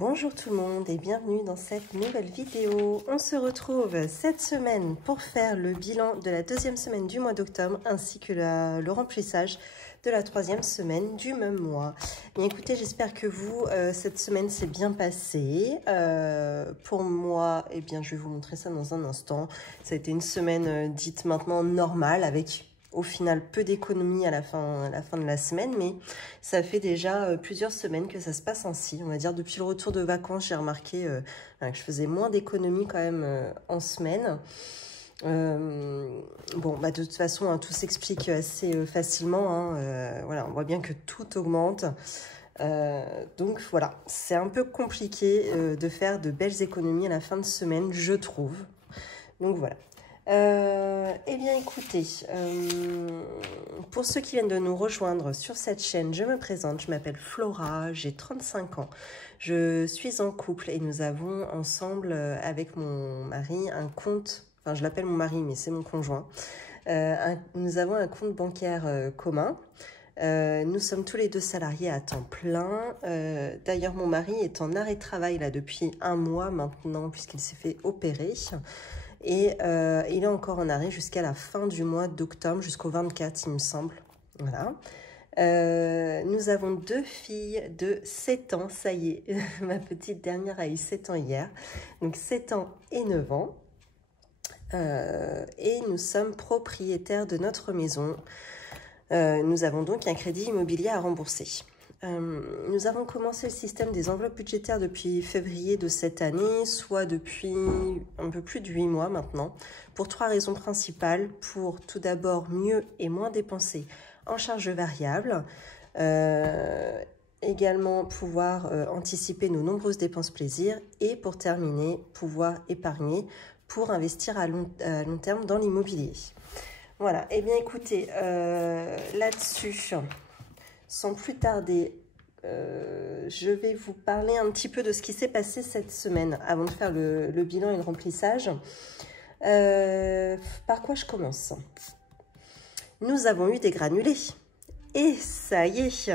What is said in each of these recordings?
Bonjour tout le monde et bienvenue dans cette nouvelle vidéo. On se retrouve cette semaine pour faire le bilan de la deuxième semaine du mois d'octobre ainsi que le remplissage de la troisième semaine du même mois. Bien écoutez, j'espère que vous, cette semaine s'est bien passée. Pour moi, eh bien, je vais vous montrer ça dans un instant. Ça a été une semaine dite maintenant normale avec au final peu d'économies à la fin de la semaine, mais ça fait déjà plusieurs semaines que ça se passe ainsi. On va dire depuis le retour de vacances, j'ai remarqué que je faisais moins d'économies quand même en semaine. Bon, bah, de toute façon, hein, tout s'explique assez facilement. Hein, voilà, on voit bien que tout augmente. Donc voilà, c'est un peu compliqué de faire de belles économies à la fin de semaine, je trouve. Donc voilà. Eh bien écoutez, pour ceux qui viennent de nous rejoindre sur cette chaîne, je me présente, je m'appelle Flora, j'ai 35 ans, je suis en couple et nous avons ensemble avec mon mari un compte, enfin je l'appelle mon mari mais c'est mon conjoint, nous avons un compte bancaire commun. Nous sommes tous les deux salariés à temps plein. D'ailleurs, mon mari est en arrêt de travail là depuis un mois maintenant puisqu'il s'est fait opérer. Et il est encore en arrêt jusqu'à la fin du mois d'octobre, jusqu'au 24, il me semble. Voilà. Nous avons deux filles de 7 ans, ça y est. Ma petite dernière a eu 7 ans hier. Donc 7 ans et 9 ans. Et nous sommes propriétaires de notre maison. Nous avons donc un crédit immobilier à rembourser. Nous avons commencé le système des enveloppes budgétaires depuis février de cette année, soit depuis un peu plus de 8 mois maintenant, pour 3 raisons principales. Pour tout d'abord mieux et moins dépenser en charges variables, également pouvoir anticiper nos nombreuses dépenses plaisir et pour terminer, pouvoir épargner pour investir à long terme dans l'immobilier. Voilà, et bien écoutez, là-dessus, sans plus tarder, je vais vous parler un petit peu de ce qui s'est passé cette semaine avant de faire le bilan et le remplissage. Par quoi je commence? Nous avons eu des granulés. Et ça y est,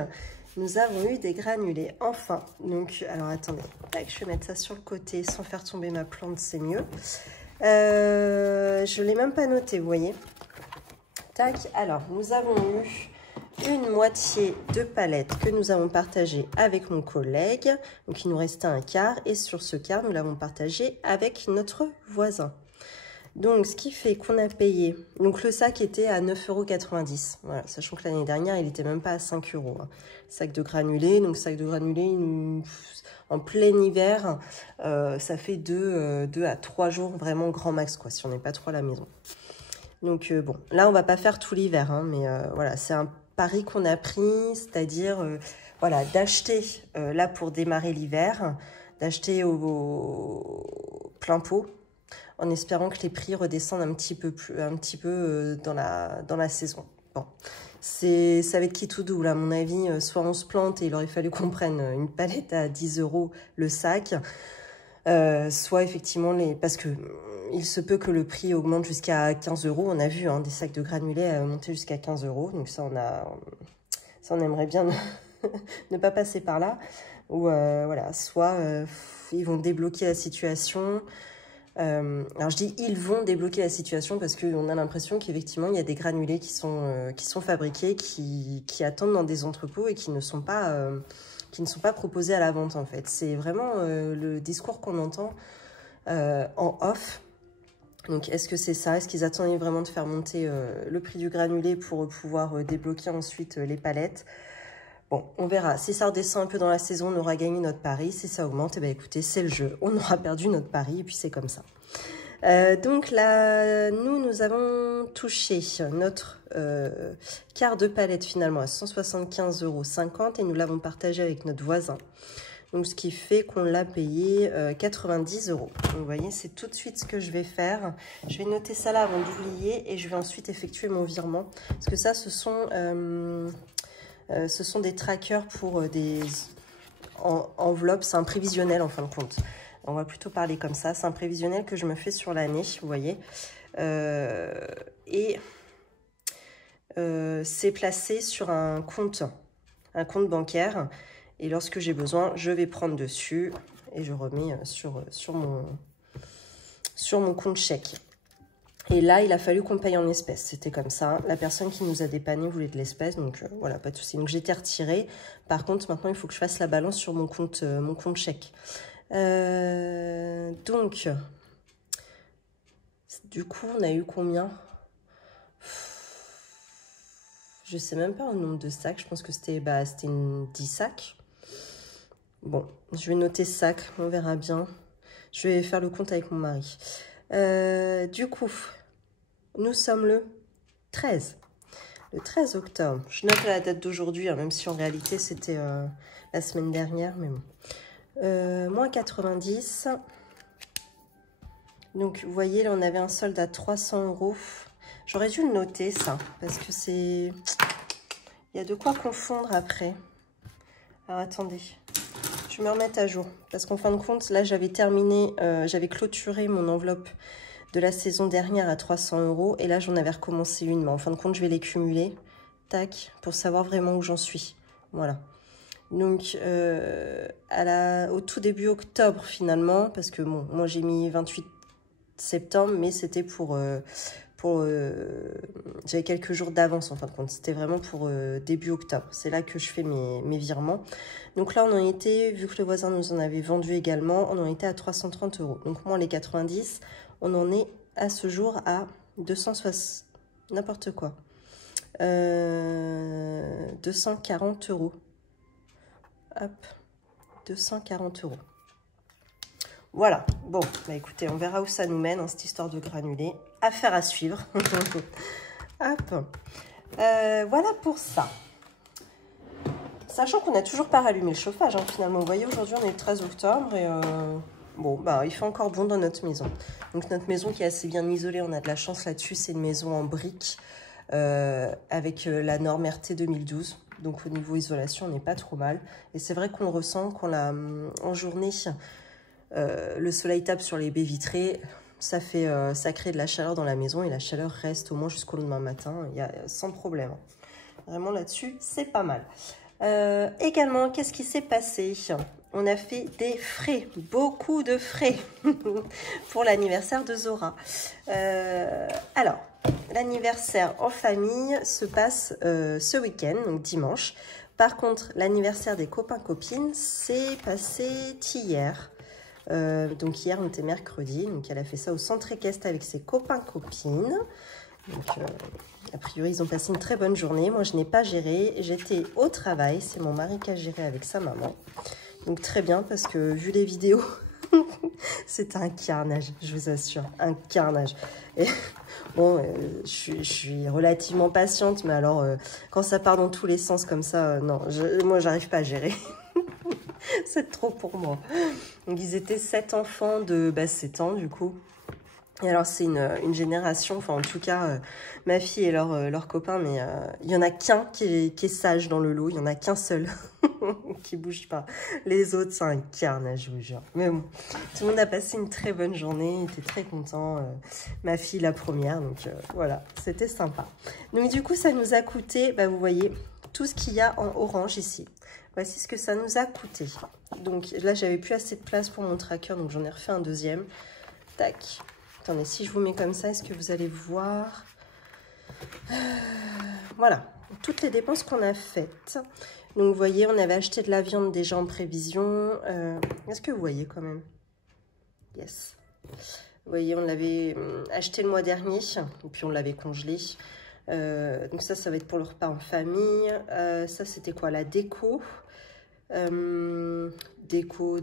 nous avons eu des granulés. Enfin, donc, alors attendez, tac, je vais mettre ça sur le côté sans faire tomber ma plante, c'est mieux. Je ne l'ai même pas noté, vous voyez. Tac, alors, nous avons eu une moitié de palette que nous avons partagée avec mon collègue. Donc, il nous restait un quart. Et sur ce quart, nous l'avons partagé avec notre voisin. Donc, ce qui fait qu'on a payé... Donc, le sac était à 9,90 €. Voilà, sachant que l'année dernière, il n'était même pas à 5 €. Hein. Sac de granulés. Donc, sac de granulés, en plein hiver, ça fait 2 à 3 jours vraiment grand max, quoi, si on n'est pas trop à la maison. Donc, bon, là, on va pas faire tout l'hiver. Hein, mais voilà, c'est un pari qu'on a pris, c'est-à-dire voilà, d'acheter là pour démarrer l'hiver, d'acheter au plein pot, en espérant que les prix redescendent un petit peu dans la saison. Bon, ça va être qui tout double, à mon avis. Soit on se plante et il aurait fallu qu'on prenne une palette à 10 € le sac, soit effectivement, parce que il se peut que le prix augmente jusqu'à 15 €. On a vu hein, des sacs de granulés monter jusqu'à 15 €. Donc ça, on aimerait bien ne pas passer par là. Ou voilà, soit ils vont débloquer la situation. Alors je dis ils vont débloquer la situation parce qu'on a l'impression qu'effectivement il y a des granulés qui sont fabriqués, qui attendent dans des entrepôts et qui ne sont pas proposés à la vente en fait. C'est vraiment le discours qu'on entend en off. Donc est-ce que c'est ça? Est-ce qu'ils attendaient vraiment de faire monter le prix du granulé pour pouvoir débloquer ensuite les palettes? Bon, on verra. Si ça redescend un peu dans la saison, on aura gagné notre pari. Si ça augmente, eh bien, écoutez, c'est le jeu. On aura perdu notre pari et puis c'est comme ça. Donc là, nous avons touché notre quart de palette finalement à 175,50 € et nous l'avons partagé avec notre voisin. Donc, ce qui fait qu'on l'a payé 90 €. Donc, vous voyez, c'est tout de suite ce que je vais faire. Je vais noter ça là avant d'oublier et je vais ensuite effectuer mon virement. Parce que ça, ce sont des trackers pour des enveloppes. C'est un prévisionnel en fin de compte. On va plutôt parler comme ça. C'est un prévisionnel que je me fais sur l'année, vous voyez. C'est placé sur un compte bancaire. Et lorsque j'ai besoin, je vais prendre dessus. et je remets sur mon compte chèque. Et là, il a fallu qu'on paye en espèces. C'était comme ça. La personne qui nous a dépanné voulait de l'espèce. Donc, voilà, pas de souci. Donc, j'ai été retirée. Par contre, maintenant, il faut que je fasse la balance sur mon compte chèque. Donc, du coup, on a eu combien? Je sais même pas le nombre de sacs. Je pense que c'était 10 sacs. Bon, je vais noter sacs. On verra bien. Je vais faire le compte avec mon mari. Du coup, nous sommes le 13. Le 13 octobre. Je note la date d'aujourd'hui, hein, même si en réalité c'était la semaine dernière, mais bon. Moins 90. Donc, vous voyez, là, on avait un solde à 300 €. J'aurais dû le noter, ça, parce que c'est... Il y a de quoi confondre après. Alors, attendez. Je vais me remettre à jour. Parce qu'en fin de compte, là, j'avais terminé, j'avais clôturé mon enveloppe de la saison dernière à 300 €. Et là, j'en avais recommencé une. Mais en fin de compte, je vais les cumuler. Tac, pour savoir vraiment où j'en suis. Voilà. Donc, au tout début octobre, finalement, parce que, bon, moi, j'ai mis 28 septembre, mais c'était j'avais quelques jours d'avance en fin de compte. C'était vraiment pour début octobre. C'est là que je fais mes virements. Donc là, on en était, vu que le voisin nous en avait vendu également, on en était à 330 €. Donc moins les 90, on en est à ce jour à 260, n'importe quoi. 240 €. Hop, 240 €. Voilà, bon, bah écoutez, on verra où ça nous mène, hein, cette histoire de granulés. Affaire à suivre. Hop. Voilà pour ça. Sachant qu'on n'a toujours pas rallumé le chauffage, hein, finalement. Vous voyez, aujourd'hui, on est le 13 octobre et bon, bah, il fait encore bon dans notre maison. Donc, notre maison qui est assez bien isolée, on a de la chance là-dessus. C'est une maison en briques avec la norme RT 2012. Donc, au niveau isolation, on n'est pas trop mal. Et c'est vrai qu'on le ressent quand en journée... le soleil tape sur les baies vitrées, ça crée de la chaleur dans la maison et la chaleur reste au moins jusqu'au lendemain matin, sans problème. Vraiment là-dessus, c'est pas mal. Également, qu'est-ce qui s'est passé? On a fait des frais, beaucoup de frais pour l'anniversaire de Zora. Alors, l'anniversaire en famille se passe ce week-end, donc dimanche. Par contre, l'anniversaire des copains-copines s'est passé hier. Donc hier on était mercredi, donc elle a fait ça au centre équestre avec ses copains-copines. Donc a priori ils ont passé une très bonne journée. Moi je n'ai pas géré, j'étais au travail, c'est mon mari qui a géré avec sa maman. Donc très bien parce que vu les vidéos, c'est un carnage, je vous assure, un carnage. Et bon, je suis relativement patiente, mais alors quand ça part dans tous les sens comme ça, non, moi j'arrive pas à gérer. C'est trop pour moi. Donc, ils étaient 7 enfants de 7 ans, du coup. Et alors, c'est une génération, enfin, en tout cas, ma fille et leur copain, mais il n'y en a qu'un qui est sage dans le lot. Il n'y en a qu'un seul qui ne bouge pas. Les autres, c'est un carnage, je vous jure. Mais bon, tout le monde a passé une très bonne journée. Il était très content. Ma fille, la première. Donc, voilà, c'était sympa. Donc, du coup, ça nous a coûté, vous voyez, tout ce qu'il y a en orange ici. Voici ce que ça nous a coûté. Donc là, j'avais plus assez de place pour mon tracker, donc j'en ai refait un deuxième. Tac. Attendez, si je vous mets comme ça, est-ce que vous allez voir? Voilà, toutes les dépenses qu'on a faites. Donc vous voyez, on avait acheté de la viande déjà en prévision. Est-ce que vous voyez quand même? Yes. Vous voyez, on l'avait acheté le mois dernier, et puis on l'avait congelé. Donc ça va être pour le repas en famille. Ça, c'était quoi? La déco. Déco,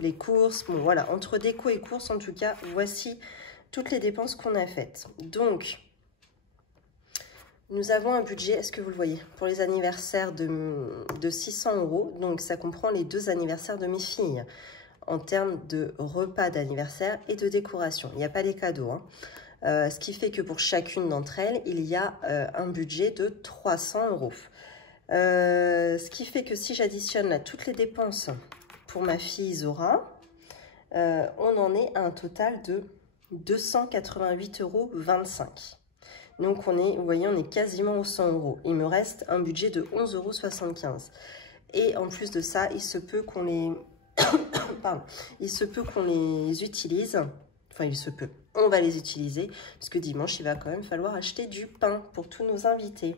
les courses. Bon, voilà, entre déco et courses, en tout cas, voici toutes les dépenses qu'on a faites. Donc, nous avons un budget, est-ce que vous le voyez, pour les anniversaires de 600 €. Donc, ça comprend les 2 anniversaires de mes filles en termes de repas d'anniversaire et de décoration. Il n'y a pas les cadeaux, hein. Ce qui fait que pour chacune d'entre elles, il y a un budget de 300 €. Ce qui fait que si j'additionne là toutes les dépenses pour ma fille Zora, on en est à un total de 288,25 €. Donc on est, vous voyez, on est quasiment aux 100 €. Il me reste un budget de 11,75 €. Et en plus de ça, il se peut qu'on les... Pardon. Il se peut qu'on les utilise. Enfin, il se peut. On va les utiliser. Parce que dimanche, il va quand même falloir acheter du pain pour tous nos invités.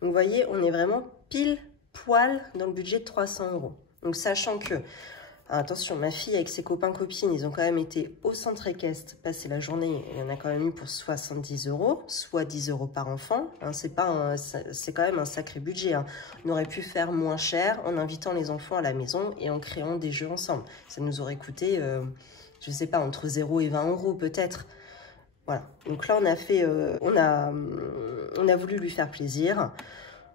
Donc, vous voyez, on est vraiment pile poil dans le budget de 300 €. Donc, sachant que... Attention, ma fille avec ses copains-copines, ils ont quand même été au centre équestre, passer la journée. Il y en a quand même eu pour 70 €, soit 10 € par enfant. Hein, c'est quand même un sacré budget. Hein. On aurait pu faire moins cher en invitant les enfants à la maison et en créant des jeux ensemble. Ça nous aurait coûté, je ne sais pas, entre 0 et 20 € peut-être. Voilà. Donc là, on a fait, on a voulu lui faire plaisir.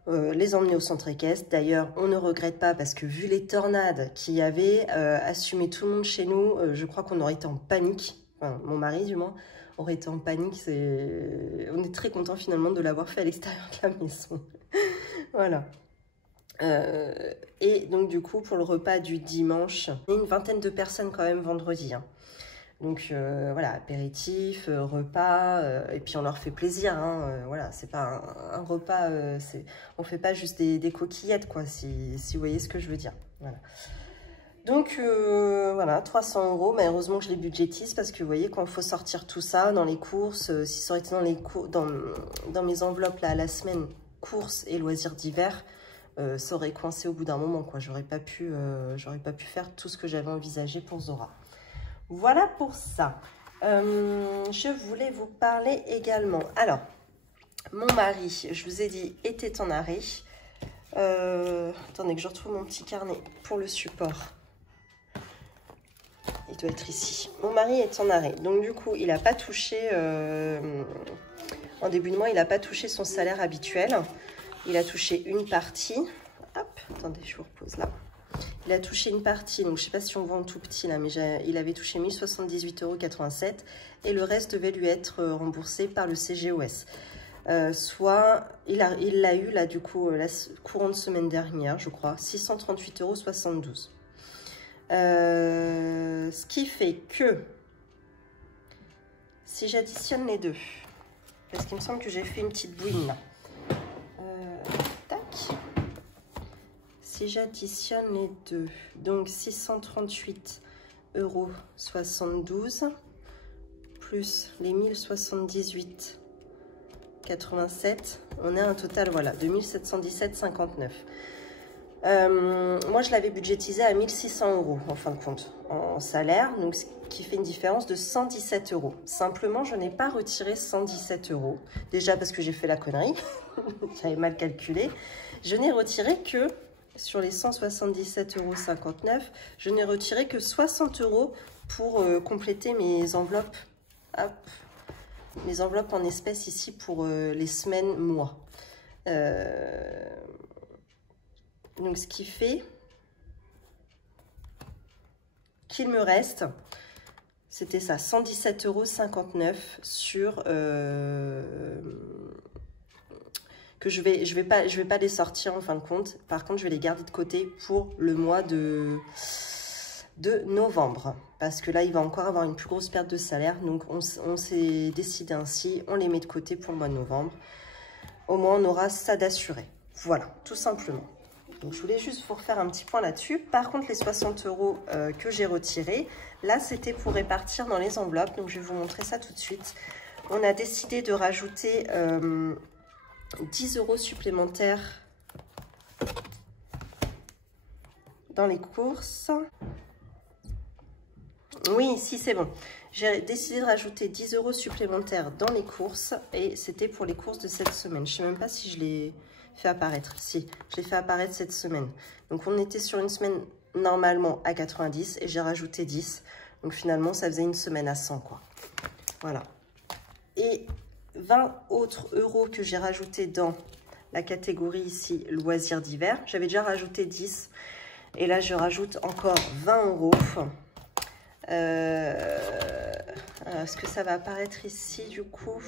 Les emmener au centre équestre. D'ailleurs, on ne regrette pas parce que vu les tornades qu'il y avait, assumé tout le monde chez nous, je crois qu'on aurait été en panique. Enfin, mon mari, du moins, aurait été en panique. On est très content finalement de l'avoir fait à l'extérieur de la maison. Voilà. Et donc, du coup, pour le repas du dimanche, il y a une vingtaine de personnes quand même vendredi. Hein. Donc voilà, apéritif, repas, et puis on leur fait plaisir, hein, voilà, c'est pas un repas, on fait pas juste des coquillettes, quoi, si vous voyez ce que je veux dire, voilà. Donc voilà, 300 €, mais heureusement que je les budgétise, parce que vous voyez, quand il faut sortir tout ça dans les courses, si ça aurait été dans mes enveloppes là, à la semaine, courses et loisirs d'hiver, ça aurait coincé au bout d'un moment, quoi, j'aurais pas pu faire tout ce que j'avais envisagé pour Zora. Voilà pour ça. Je voulais vous parler également. Alors, mon mari, je vous ai dit, était en arrêt. Attendez que je retrouve mon petit carnet pour le support. Il doit être ici. Mon mari est en arrêt. Donc, du coup, il n'a pas touché... en début de mois, il n'a pas touché son salaire habituel. Il a touché une partie. Hop, attendez, je vous repose là. Il a touché une partie, donc je ne sais pas si on voit en tout petit là, mais il avait touché 1 078,87 € et le reste devait lui être remboursé par le CGOS. Soit, il l'a eu là du coup la courante semaine dernière, je crois, 638,72 €. Ce qui fait que, si j'additionne les deux, parce qu'il me semble que j'ai fait une petite bouine là. Tac. Si j'additionne les deux, donc 638,72 € plus les 1078,87, on a un total voilà, de 1717,59 €. Moi, je l'avais budgétisé à 1600 € en fin de compte, en salaire, donc ce qui fait une différence de 117 €. Simplement, je n'ai pas retiré 117 €. Déjà parce que j'ai fait la connerie, j'avais mal calculé. Je n'ai retiré que... Sur les 177,59 €, je n'ai retiré que 60 € pour compléter mes enveloppes. Hop, mes enveloppes en espèces ici pour les semaines, mois. Donc, ce qui fait qu'il me reste, c'était ça, 117,59 € sur... que je vais pas les sortir en fin de compte. Par contre, je vais les garder de côté pour le mois de novembre. Parce que là, il va encore avoir une plus grosse perte de salaire. Donc, on s'est décidé ainsi. On les met de côté pour le mois de novembre. Au moins, on aura ça d'assuré. Voilà, tout simplement. Donc, je voulais juste vous refaire un petit point là-dessus. Par contre, les 60 € que j'ai retirés, là, c'était pour répartir dans les enveloppes. Donc, je vais vous montrer ça tout de suite. On a décidé de rajouter... 10 € supplémentaires dans les courses. Oui, si, c'est bon. J'ai décidé de rajouter 10 € supplémentaires dans les courses et c'était pour les courses de cette semaine. Je ne sais même pas si je l'ai fait apparaître. Si, je l'ai fait apparaître cette semaine. Donc, on était sur une semaine normalement à 90 et j'ai rajouté 10. Donc, finalement, ça faisait une semaine à 100, quoi. Voilà. Et 20 autres euros que j'ai rajouté dans la catégorie ici, loisirs d'hiver. J'avais déjà rajouté 10. Et là, je rajoute encore 20 €. Est-ce que ça va apparaître ici, du coup?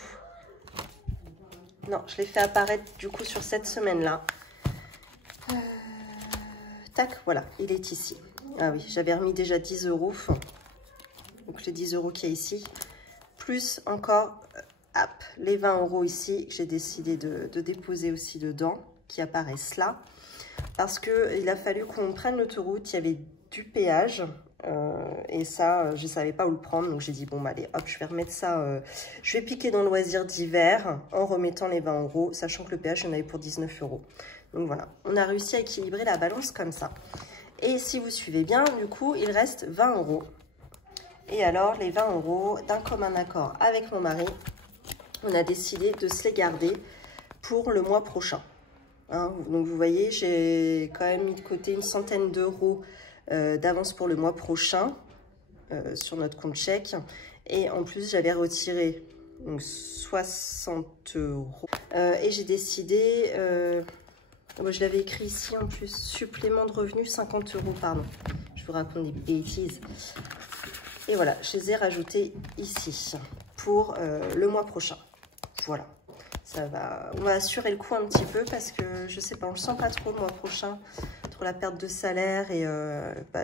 Non, je l'ai fait apparaître, du coup, sur cette semaine-là. Tac, voilà, il est ici. Ah oui, j'avais remis déjà 10 €. Donc, les 10 € qu'il y a ici. Plus encore... Hop, les 20 € ici, j'ai décidé de déposer aussi dedans, qui apparaissent là. parce qu'il a fallu qu'on prenne l'autoroute, il y avait du péage. Et ça, je ne savais pas où le prendre, donc j'ai dit bon, bah, allez, hop, je vais remettre ça, je vais piquer dans le loisir d'hiver en remettant les 20 €, sachant que le péage, j'en avais pour 19 €. Donc voilà, on a réussi à équilibrer la balance comme ça. Et si vous suivez bien, du coup, il reste 20 €. Et alors, les 20 € d'un commun accord avec mon mari, on a décidé de se les garder pour le mois prochain. Hein, donc vous voyez, j'ai quand même mis de côté une centaine d'euros d'avance pour le mois prochain sur notre compte chèque. Et en plus, j'avais retiré donc 60 €. Et j'ai décidé, je l'avais écrit ici en plus, supplément de revenus 50 €, pardon. Je vous raconte des bêtises. Et voilà, je les ai rajoutés ici pour le mois prochain. Voilà, on va assurer le coup un petit peu parce que je sais pas, on le sent pas trop le mois prochain. La perte de salaire et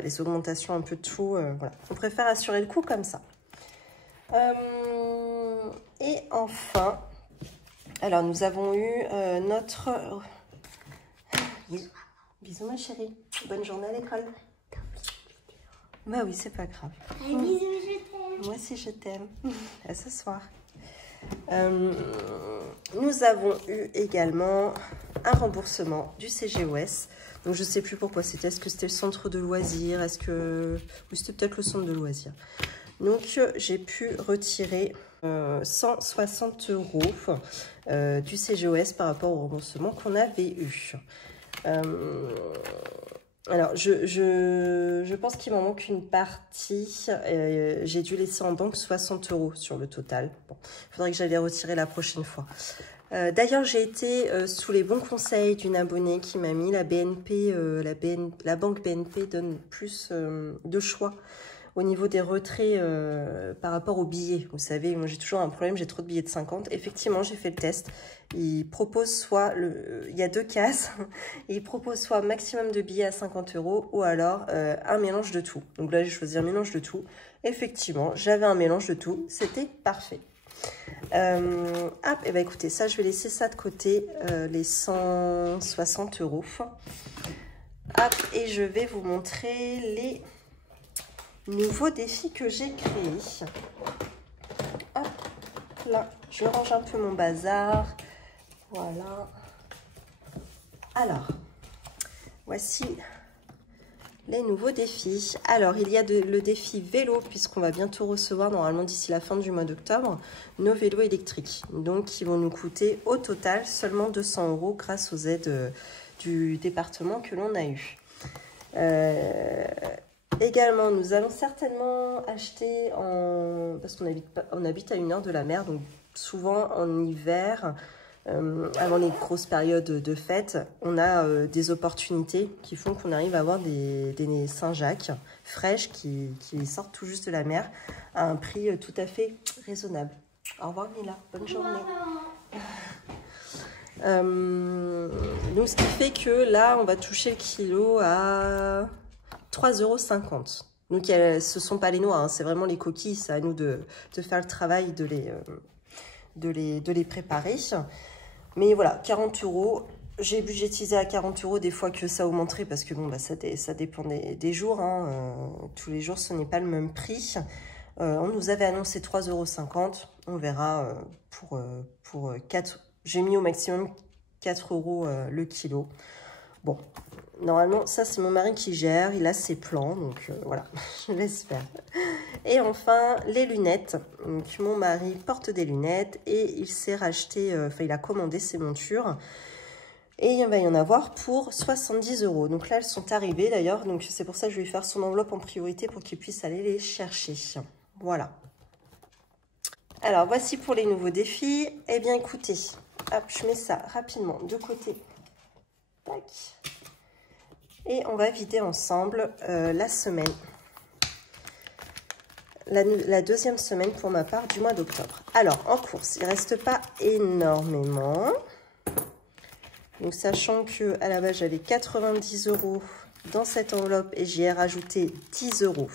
les augmentations un peu de tout, voilà. On préfère assurer le coup comme ça. Et enfin, alors nous avons eu notre... Oui. Bisous ma chérie, bonne journée à l'école. Bah oui, c'est pas grave. Bisous, je t'aime. Moi aussi je t'aime. À ce soir. Nous avons eu également un remboursement du CGOS. Donc je ne sais plus pourquoi c'était. Est-ce que c'était le centre de loisirs? Ou c'était peut-être le centre de loisirs? Donc j'ai pu retirer 160 € du CGOS par rapport au remboursement qu'on avait eu. Alors je pense qu'il m'en manque une partie. J'ai dû laisser en banque 60 € sur le total. Bon, il faudrait que j'aille les retirer la prochaine fois. D'ailleurs, j'ai été sous les bons conseils d'une abonnée qui m'a mis la BNP, la banque BNP donne plus de choix au niveau des retraits par rapport aux billets. Vous savez, moi j'ai toujours un problème, j'ai trop de billets de 50. Effectivement, j'ai fait le test. Il propose il y a 2 cases. Il propose soit maximum de billets à 50 € ou alors un mélange de tout. Donc là, j'ai choisi un mélange de tout. Effectivement, j'avais un mélange de tout. C'était parfait. Et écoutez, ça je vais laisser ça de côté, les 160 €. Et je vais vous montrer les nouveaux défis que j'ai créés. Hop, là, je range un peu mon bazar. Voilà. Alors, voici les nouveaux défis. Alors, il y a le défi vélo, puisqu'on va bientôt recevoir, normalement d'ici la fin du mois d'octobre, nos vélos électriques. Donc, qui vont nous coûter au total seulement 200 € grâce aux aides du département que l'on a eu. Également, nous allons certainement acheter, parce qu'on habite à 1 heure de la mer, donc souvent en hiver, avant les grosses périodes de fête, on a des opportunités qui font qu'on arrive à avoir des Saint-Jacques fraîches qui sortent tout juste de la mer à un prix tout à fait raisonnable. Au revoir Mila, bonne journée. Donc ce qui fait que là, on va toucher le kilo à 3,50 €. Donc ce ne sont pas les noix, hein, c'est vraiment les coquilles, c'est à nous de faire le travail de les préparer. Mais voilà, 40 €, j'ai budgétisé à 40 € des fois que ça augmenterait parce que bon, bah, ça dépend des jours. Hein, tous les jours, ce n'est pas le même prix. On nous avait annoncé 3,50 €. On verra pour 4. J'ai mis au maximum 4 € le kilo. Bon, normalement, ça, c'est mon mari qui gère. Il a ses plans, donc voilà, je laisse faire. Et enfin, les lunettes. Donc, mon mari porte des lunettes et il s'est racheté, il a commandé ses montures. Et il va y en avoir pour 70 €. Donc là, elles sont arrivées d'ailleurs. Donc c'est pour ça que je vais faire son enveloppe en priorité pour qu'il puisse aller les chercher. Voilà. Alors, voici pour les nouveaux défis. Eh bien, écoutez, hop, je mets ça rapidement de côté. Tac. Et on va vider ensemble la semaine. La deuxième semaine pour ma part du mois d'octobre. Alors, en course, il ne reste pas énormément. Donc, sachant qu'à la base, j'avais 90 € dans cette enveloppe et j'y ai rajouté 10 €.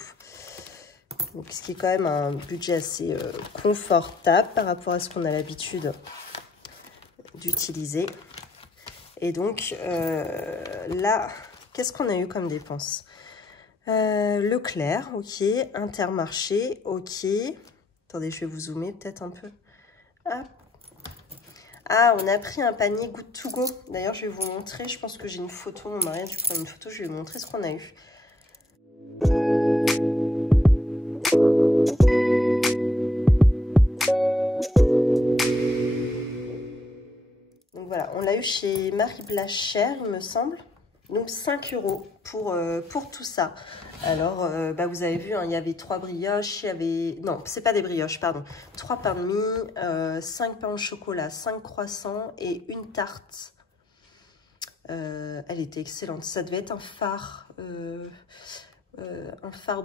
Donc, ce qui est quand même un budget assez confortable par rapport à ce qu'on a l'habitude d'utiliser. Et donc, là, qu'est-ce qu'on a eu comme dépenses? Leclerc, ok. Intermarché, ok. Attendez, je vais vous zoomer peut-être un peu. Hop. Ah, on a pris un panier Good to Go. D'ailleurs, je vais vous montrer. Je pense que j'ai une photo. Mon mari a dû prendre une photo. Je vais vous montrer ce qu'on a eu. Donc voilà, on l'a eu chez Marie Blachère, il me semble. Donc 5 € pour tout ça. Alors, vous avez vu, hein, il y avait 3 brioches, il y avait... Non, c'est pas des brioches, pardon. 3 pains de mie, 5 pains au chocolat, 5 croissants et une tarte. Elle était excellente. Ça devait être un phare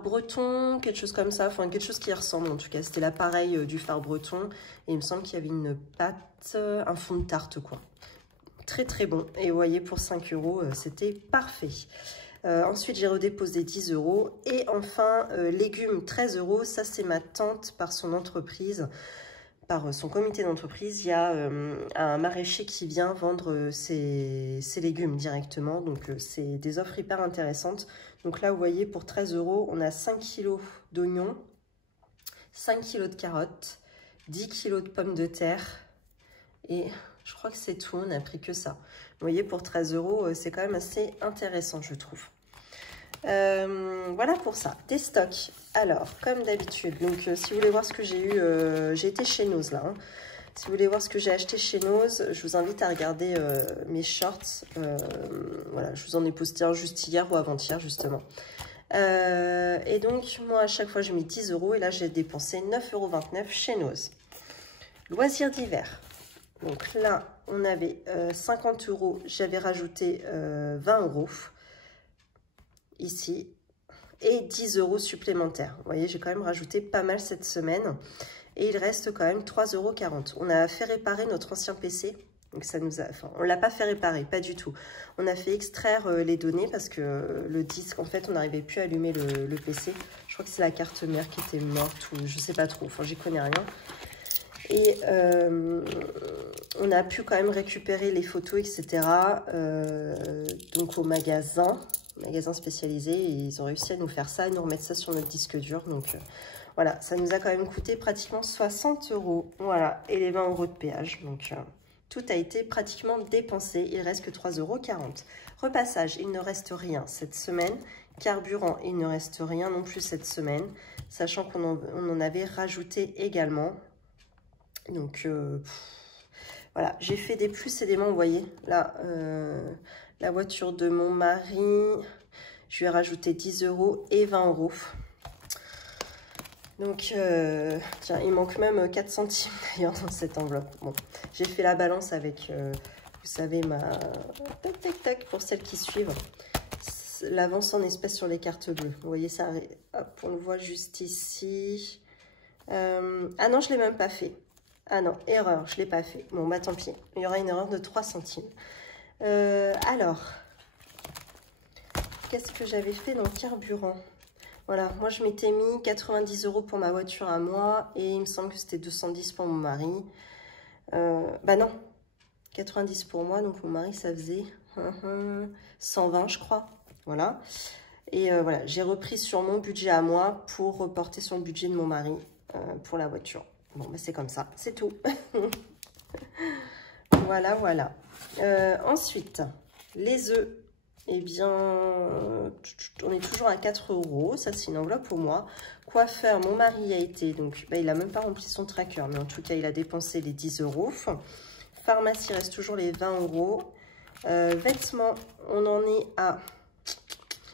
breton, quelque chose comme ça. Enfin, quelque chose qui ressemble en tout cas. C'était l'appareil du phare breton. Et il me semble qu'il y avait une pâte, un fond de tarte, quoi. Très très bon, et vous voyez pour 5 €, c'était parfait. Ensuite j'ai redéposé 10 €, et enfin légumes 13 €, ça c'est ma tante par son entreprise, par son comité d'entreprise. Il y a un maraîcher qui vient vendre ses légumes directement, donc c'est des offres hyper intéressantes. Donc là vous voyez pour 13 €, on a 5 kg d'oignons, 5 kg de carottes, 10 kg de pommes de terre, et je crois que c'est tout, on n'a pris que ça. Vous voyez, pour 13 €, c'est quand même assez intéressant, je trouve. Voilà pour ça. Des stocks. Alors, comme d'habitude, donc si vous voulez voir ce que j'ai eu, j'ai été chez Noz là. Hein. Si vous voulez voir ce que j'ai acheté chez Noz, je vous invite à regarder mes shorts. Voilà, je vous en ai posté un juste hier ou avant-hier, justement. Et donc, moi, à chaque fois, je mets 10 € et là, j'ai dépensé 9,29 € chez Noz. Loisirs d'hiver. Donc là, on avait 50 €, j'avais rajouté 20 € ici et 10 € supplémentaires. Vous voyez, j'ai quand même rajouté pas mal cette semaine et il reste quand même 3,40 €. On a fait réparer notre ancien PC, donc ça nous a, enfin, on l'a pas fait réparer, pas du tout. On a fait extraire les données parce que le disque, en fait, on n'arrivait plus à allumer le PC. Je crois que c'est la carte mère qui était morte ou je sais pas trop, enfin, j'y connais rien. Et on a pu quand même récupérer les photos, etc. Donc au magasin spécialisé. Et ils ont réussi à nous faire ça, à nous remettre ça sur notre disque dur. Donc voilà, ça nous a quand même coûté pratiquement 60 €. Voilà, et les 20 € de péage. Donc tout a été pratiquement dépensé. Il reste que 3,40 €. Repassage, il ne reste rien cette semaine. Carburant, il ne reste rien non plus cette semaine. Sachant qu'on en avait rajouté également. Donc voilà, j'ai fait des plus et des moins, vous voyez. Là, la voiture de mon mari, je lui ai rajouté 10 € et 20 €. Donc, tiens, il manque même 4 centimes d'ailleurs dans cette enveloppe. Bon, j'ai fait la balance avec, vous savez, ma... Tac, tac, tac, pour celles qui suivent. L'avance en espèces sur les cartes bleues. Vous voyez ça, hop, on le voit juste ici. Ah non, je ne l'ai même pas fait. Ah non, erreur, je ne l'ai pas fait. Bon, bah tant pis, il y aura une erreur de 3 centimes. Alors, qu'est-ce que j'avais fait dans le carburant? Voilà, moi je m'étais mis 90 € pour ma voiture à moi et il me semble que c'était 210 pour mon mari. Bah non, 90 pour moi, donc mon mari ça faisait 120 je crois. Voilà, et voilà, j'ai repris sur mon budget à moi pour reporter sur le budget de mon mari pour la voiture. Bon, bah c'est comme ça, c'est tout. Voilà, voilà. Ensuite, les œufs, eh bien, on est toujours à 4 €. Ça, c'est une enveloppe au mois. Coiffeur, mon mari a été, donc, bah, il n'a même pas rempli son tracker, mais en tout cas, il a dépensé les 10 €. Pharmacie, il reste toujours les 20 €. Vêtements, on en est à...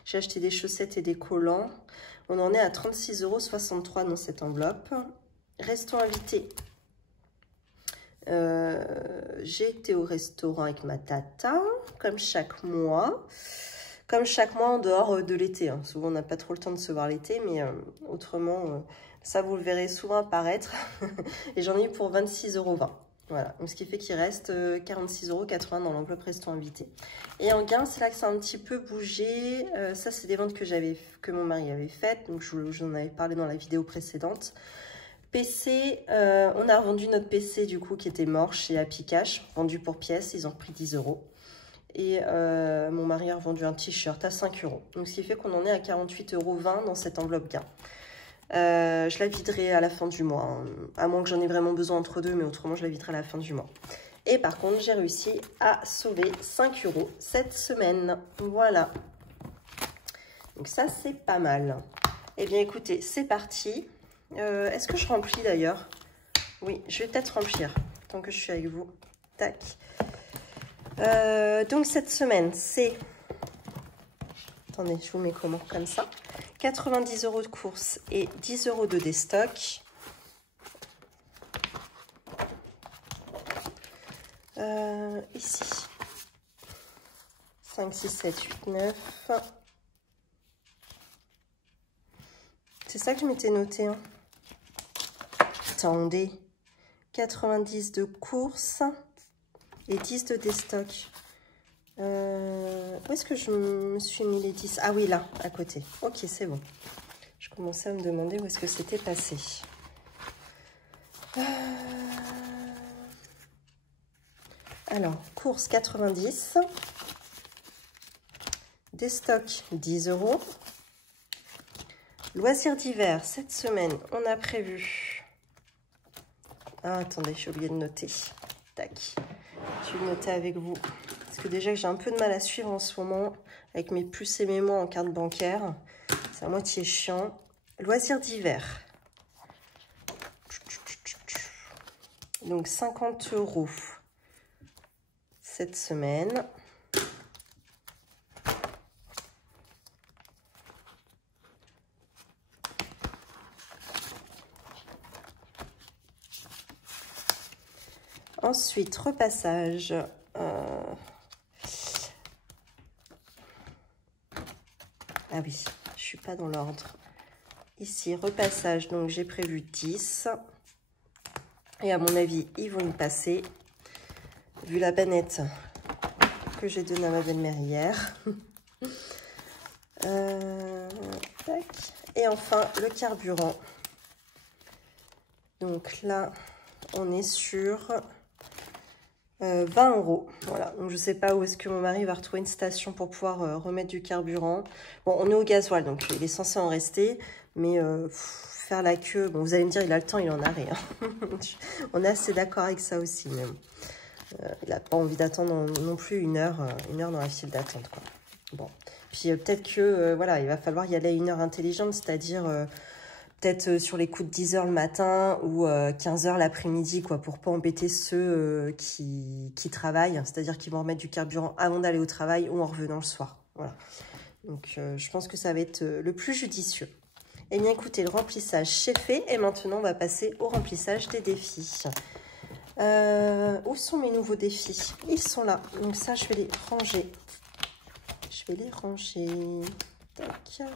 J'ai acheté des chaussettes et des collants. On en est à 36,63 € dans cette enveloppe. Resto invité. J'ai été au restaurant avec ma tata, comme chaque mois. Comme chaque mois en dehors de l'été. Hein. Souvent, on n'a pas trop le temps de se voir l'été, mais autrement, ça, vous le verrez souvent apparaître. Et j'en ai eu pour 26,20 €. Voilà, donc ce qui fait qu'il reste 46,80 € dans l'enveloppe resto invité. Et en gain, c'est là que ça a un petit peu bougé. Ça, c'est des ventes que mon mari avait faites. Donc, je vous en avais parlé dans la vidéo précédente. PC, on a revendu notre PC du coup qui était mort chez Happy Cash, vendu pour pièce, ils ont repris 10 €. Et mon mari a revendu un t-shirt à 5 €. Donc, ce qui fait qu'on en est à 48,20 € dans cette enveloppe gain. Je la viderai à la fin du mois, hein, à moins que j'en ai vraiment besoin entre deux, mais autrement, je la viderai à la fin du mois. Et par contre, j'ai réussi à sauver 5 € cette semaine. Voilà. Donc ça, c'est pas mal. Eh bien, écoutez, c'est parti. Est-ce que je remplis d'ailleurs? Oui, je vais peut-être remplir, tant que je suis avec vous. Tac. Donc, cette semaine, c'est... Attendez, je vous mets comment? Comme ça. 90 € de course et 10 € de déstock. Ici. 5, 6, 7, 8, 9. C'est ça que je m'étais noté. Hein. Attendez. 90 de course et 10 de déstock. Où est-ce que je me suis mis les 10? Ah oui, là, à côté. Ok, c'est bon. Je commençais à me demander où est-ce que c'était passé. Alors, course 90. Déstock 10 €. Loisirs d'hiver, cette semaine, on a prévu... Ah, attendez, j'ai oublié de noter. Tac. Je vais le noter avec vous. Parce que déjà, j'ai un peu de mal à suivre en ce moment avec mes plus et mes moins en carte bancaire. C'est à moitié chiant. Loisirs d'hiver. Donc, 50 € cette semaine. Ensuite, repassage. Ah oui, je suis pas dans l'ordre. Ici, repassage, donc j'ai prévu 10. Et à mon avis, ils vont y passer. Vu la banette que j'ai donnée à ma belle-mère hier. Tac. Et enfin, le carburant. Donc là, on est sur 20 €. Voilà, donc je sais pas où est-ce que mon mari va retrouver une station pour pouvoir remettre du carburant. Bon, on est au gasoil, donc il est censé en rester, mais faire la queue, bon, vous allez me dire, il a le temps, il en a rien. On est assez d'accord avec ça aussi, même. Il n'a pas envie d'attendre non plus une heure dans la file d'attente, quoi. Bon, puis peut-être que, voilà, il va falloir y aller à une heure intelligente, c'est-à-dire... peut-être sur les coups de 10 h le matin ou 15 h l'après-midi, quoi, pour pas embêter ceux qui travaillent, c'est-à-dire qu'ils vont remettre du carburant avant d'aller au travail ou en revenant le soir. Voilà. Donc, je pense que ça va être le plus judicieux. Eh bien, écoutez, le remplissage, c'est fait. Et maintenant, on va passer au remplissage des défis. Où sont mes nouveaux défis? Ils sont là. Donc ça, je vais les ranger. Je vais les ranger...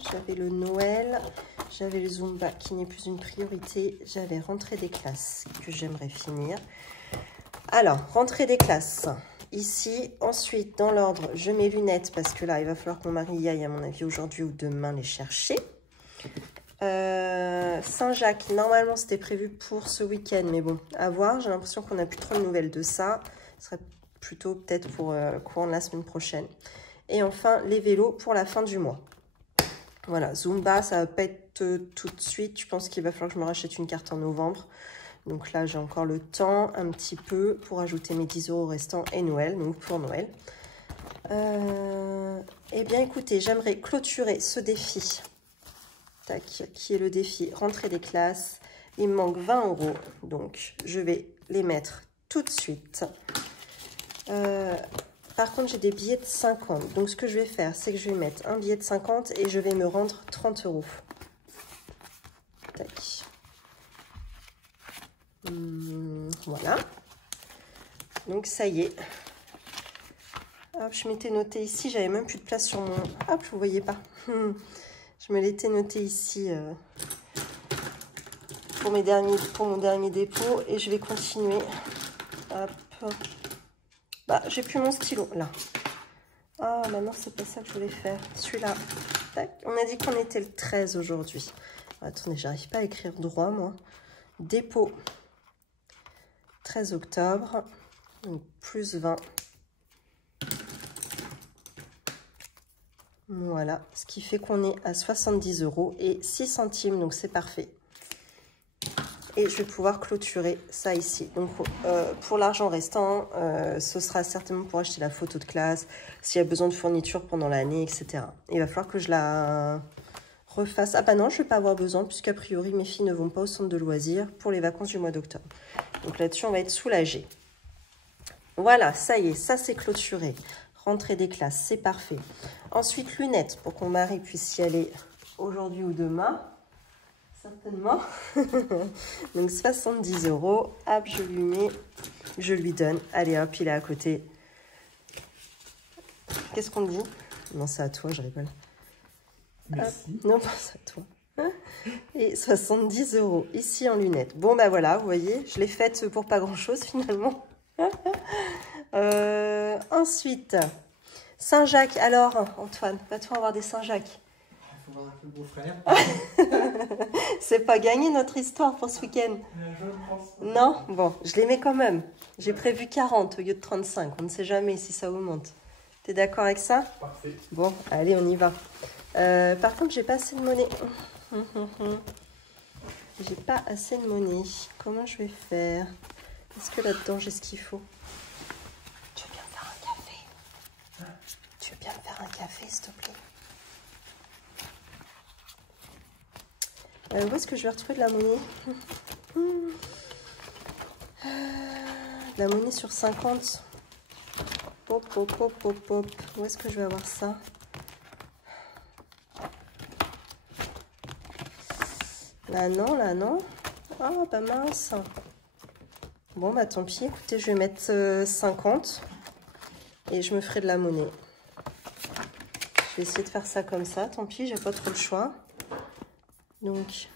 J'avais le Noël, j'avais le Zumba qui n'est plus une priorité, j'avais rentrée des classes que j'aimerais finir. Alors, rentrée des classes, ici, ensuite dans l'ordre, je mets lunettes parce que là, il va falloir que mon mari y aille à mon avis aujourd'hui ou demain les chercher. Saint-Jacques, normalement c'était prévu pour ce week-end, mais bon, à voir, j'ai l'impression qu'on n'a plus trop de nouvelles de ça. Ce serait plutôt peut-être pour courant de la semaine prochaine. Et enfin, les vélos pour la fin du mois. Voilà, Zumba, ça va pas être tout de suite. Je pense qu'il va falloir que je me rachète une carte en novembre. Donc là, j'ai encore le temps un petit peu pour ajouter mes 10 € restants et Noël, donc pour Noël. Eh bien, écoutez, j'aimerais clôturer ce défi. Tac, qui est le défi rentrée des classes. Il me manque 20 €, donc je vais les mettre tout de suite. Par contre, j'ai des billets de 50. Donc, ce que je vais faire, c'est que je vais mettre un billet de 50 et je vais me rendre 30 €. Tac. Voilà. Donc, ça y est. Hop, je m'étais noté ici. J'avais même plus de place sur mon... Hop, vous voyez pas. Je me l'étais noté ici pour mon dernier dépôt. Et je vais continuer. Hop. Bah, j'ai plus mon stylo, là. Ah, maintenant, c'est pas ça que je voulais faire. Celui-là. On a dit qu'on était le 13 aujourd'hui. Attendez, j'arrive pas à écrire droit, moi. Dépôt. 13 octobre. Donc, plus 20. Voilà, ce qui fait qu'on est à 70 € et 6 centimes, donc c'est parfait. Et je vais pouvoir clôturer ça ici. Donc, pour l'argent restant, ce sera certainement pour acheter la photo de classe, s'il y a besoin de fournitures pendant l'année, etc. Il va falloir que je la refasse. Ah bah non, je ne vais pas avoir besoin, puisqu'a priori, mes filles ne vont pas au centre de loisirs pour les vacances du mois d'octobre. Donc là-dessus, on va être soulagés. Voilà, ça y est, ça c'est clôturé. Rentrée des classes, c'est parfait. Ensuite, lunettes, pour que mon mari puisse y aller aujourd'hui ou demain. Certainement. Donc 70 €. Hop, je lui mets, je lui donne. Allez hop, il est à côté. Qu'est-ce qu'on dit? Non, c'est à toi, je rigole. Merci. Non, pas c'est à toi. Et 70 € ici en lunettes. Bon, bah voilà, vous voyez, je l'ai faite pour pas grand-chose finalement. Ensuite, Saint-Jacques. Alors, Antoine, va-t-on avoir des Saint-Jacques? Il faut voir un peu beau-frère. C'est pas gagné notre histoire pour ce week-end. Je pense. Non? Bon, je les mets quand même. J'ai prévu 40 au lieu de 35. On ne sait jamais si ça augmente. T'es d'accord avec ça? Parfait. Bon, allez, on y va. Par contre, j'ai pas assez de monnaie. J'ai pas assez de monnaie. Comment je vais faire? Est-ce que là-dedans, j'ai ce qu'il faut? Tu veux bien me faire un café? Tu veux bien me faire un café, s'il te plaît? Où est-ce que je vais retrouver de la monnaie? De la monnaie sur 50. Pop, pop, pop, pop, pop. Où est-ce que je vais avoir ça? Là, non, là, non. Oh, bah mince. Bon, bah tant pis. Écoutez, je vais mettre 50. Et je me ferai de la monnaie. Je vais essayer de faire ça comme ça. Tant pis, j'ai pas trop le choix. Donc,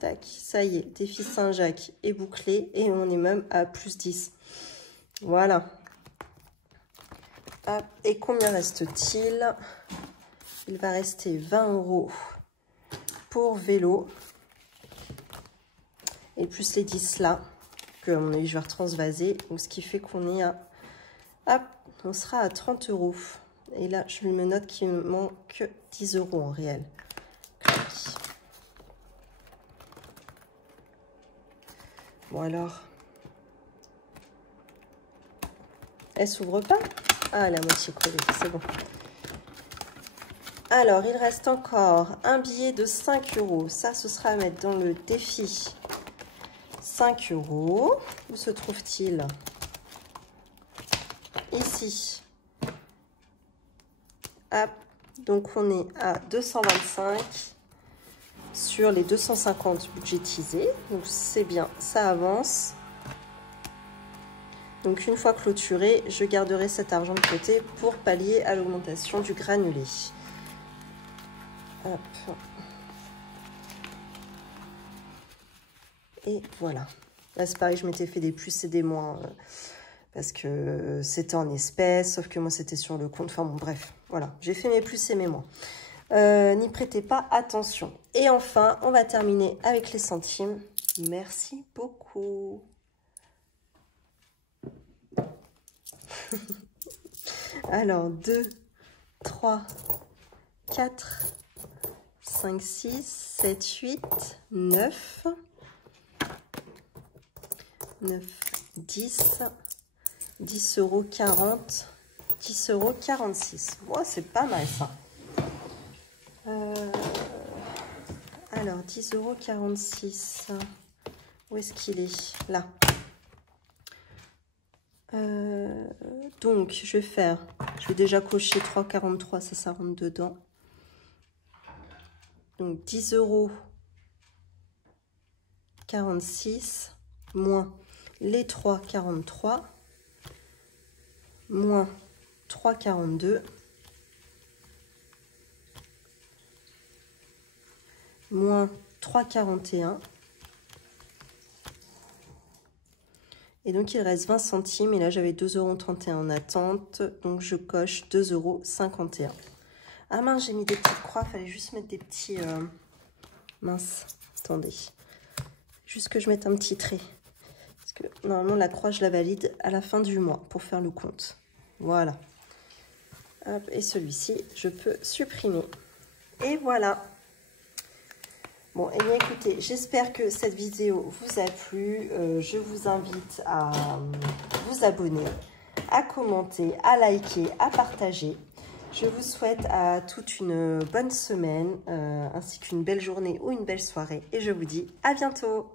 tac, ça y est, défi Saint-Jacques est bouclé et on est même à plus 10. Voilà. Hop, et combien reste-t-il? Il va rester 20 € pour vélo. Et plus les 10 là, que à mon avis je vais retransvaser. Donc, ce qui fait qu'on est à... Hop, on sera à 30 €. Et là, je me note qu'il me manque 10 € en réel. Clac. Bon alors, elle s'ouvre pas? Ah, elle est à moitié collée, c'est bon. Alors, il reste encore un billet de 5 €. Ça, ce sera à mettre dans le défi 5 €. Où se trouve-t-il? Ici. Hop, donc on est à 225 sur les 250 budgétisés. Donc c'est bien, ça avance. Donc une fois clôturé, je garderai cet argent de côté pour pallier à l'augmentation du granulé. Hop. Et voilà. Là c'est pareil, je m'étais fait des plus et des moins parce que c'était en espèces, sauf que moi c'était sur le compte. Enfin bon, bref, voilà. J'ai fait mes plus et mes moins. N'y prêtez pas attention. Et enfin, on va terminer avec les centimes. Merci beaucoup. Alors, 2, 3, 4, 5, 6, 7, 8, 9, 9, 10, 10 €, 40, 10 €, 46. Bon, c'est pas mal ça. Alors, 10 €, 46. Où est-ce qu'il est? Là. Donc, je vais déjà cocher 3,43, ça rentre dedans. Donc, 10 €, 46, moins les 3,43, moins 3,42, moins 3,41. Et donc, il reste 20 centimes. Et là, j'avais 2,31 € en attente. Donc, je coche 2,51 €. Ah mince, j'ai mis des petites croix. Il fallait juste mettre des petits... Mince, attendez. Juste que je mette un petit trait. Parce que normalement, la croix, je la valide à la fin du mois pour faire le compte. Voilà. Hop, et celui-ci, je peux supprimer. Et voilà. Bon, et bien écoutez, j'espère que cette vidéo vous a plu. Je vous invite à vous abonner, à commenter, à liker, à partager. Je vous souhaite à toute une bonne semaine, ainsi qu'une belle journée ou une belle soirée. Et je vous dis à bientôt.